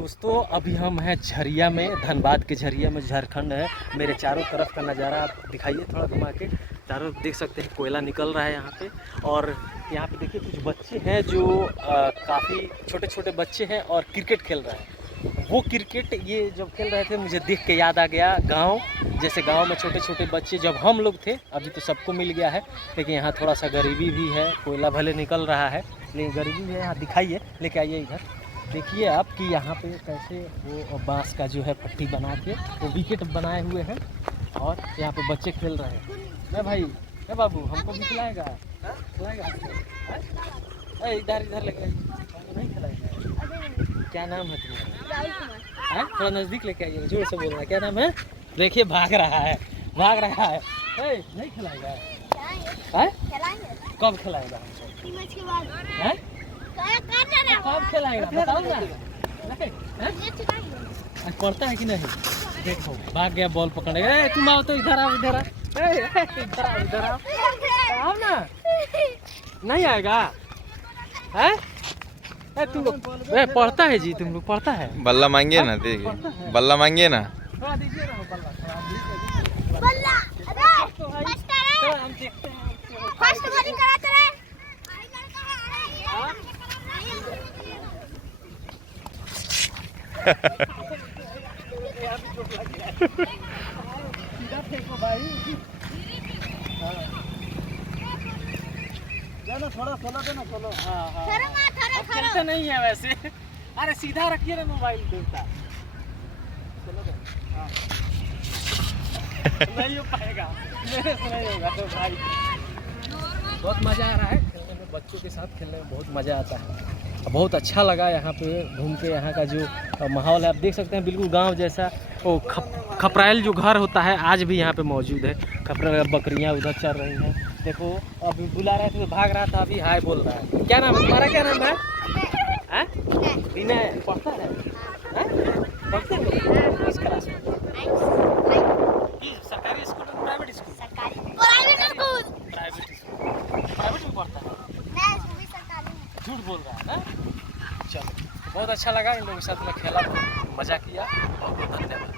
दोस्तों अभी हम हैं झरिया में, धनबाद के झरिया में, झारखंड है। मेरे चारों तरफ का नज़ारा आप दिखाइए थोड़ा घुमा के। चारों देख सकते हैं कोयला निकल रहा है यहाँ पे। और यहाँ पे देखिए कुछ बच्चे हैं जो काफ़ी छोटे छोटे बच्चे हैं और क्रिकेट खेल रहे हैं। वो क्रिकेट ये जब खेल रहे थे मुझे देख के याद आ गया गांव। जैसे गांव में छोटे छोटे बच्चे जब हम लोग थे, अभी तो सबको मिल गया है, लेकिन यहाँ थोड़ा सा गरीबी भी है। कोयला भले निकल रहा है लेकिन गरीबी भी है। यहाँ दिखाइए, लेके आइए इधर, देखिए आप कि यहाँ पे कैसे वो बांस का जो है पट्टी बना के वो विकेट बनाए हुए हैं और यहाँ पे बच्चे खेल रहे हैं। मैं भाई, ए बाबू हमको भी खिलाएगा? खिलाएगा? इधर इधर लेके नहीं खिलाएगा? क्या नाम है तुम्हारा? थोड़ा नज़दीक लेके आइए, जोर से बोलना। क्या नाम है? देखिए भाग रहा है, भाग रहा है। नहीं खिलाएगा? कब खिलाएगा? कब खिलाएगा बताओ ना। पढ़ता है कि नहीं? देखो भाग गया, बॉल पकड़ेगा। तुम आओ तो इधर आओ, इधर आओ, इधर आओ, इधर आओ ना। नहीं आएगा? है तुम लोग पढ़ता है जी? तुम लोग पढ़ता है? बल्ला मांगिए ना, देखिए बल्ला मांगिए ना। थोड़ा दीजिए ना बल्ला। हम देखते हैं सीधा फेंको भाई। जाना थोड़ा सोलो देना, सोलो। हाँ खेलते नहीं है वैसे। अरे सीधा रखिए ना मोबाइल देवता। हाँ। नहीं हो पाएगा, मेरे से नहीं होगा तो भाई। बहुत मज़ा आ रहा है खेलने में, बच्चों के साथ खेलने में बहुत मज़ा आता है। बहुत अच्छा लगा यहाँ पे घूम के। यहाँ का जो माहौल है आप देख सकते हैं, बिल्कुल गांव जैसा। वो खपराइल जो घर होता है आज भी यहाँ पे मौजूद है। खपराइल बकरियाँ उधर चल रही हैं। देखो अभी बुला रहे थे तो भाग रहा था, अभी हाय बोल रहा है। क्या नाम है तुम्हारा? क्या नाम है? विनय। पढ़ता है? पढ़ते हो? किस क्लास में? सरकारी स्कूल में प्राइवेट स्कूल? प्राइवेट में पढ़ता है। झूठ बोल रहा है ना। चलो बहुत अच्छा लगा इन लोगों के साथ में खेला, मज़ा किया। बहुत बहुत धन्यवाद।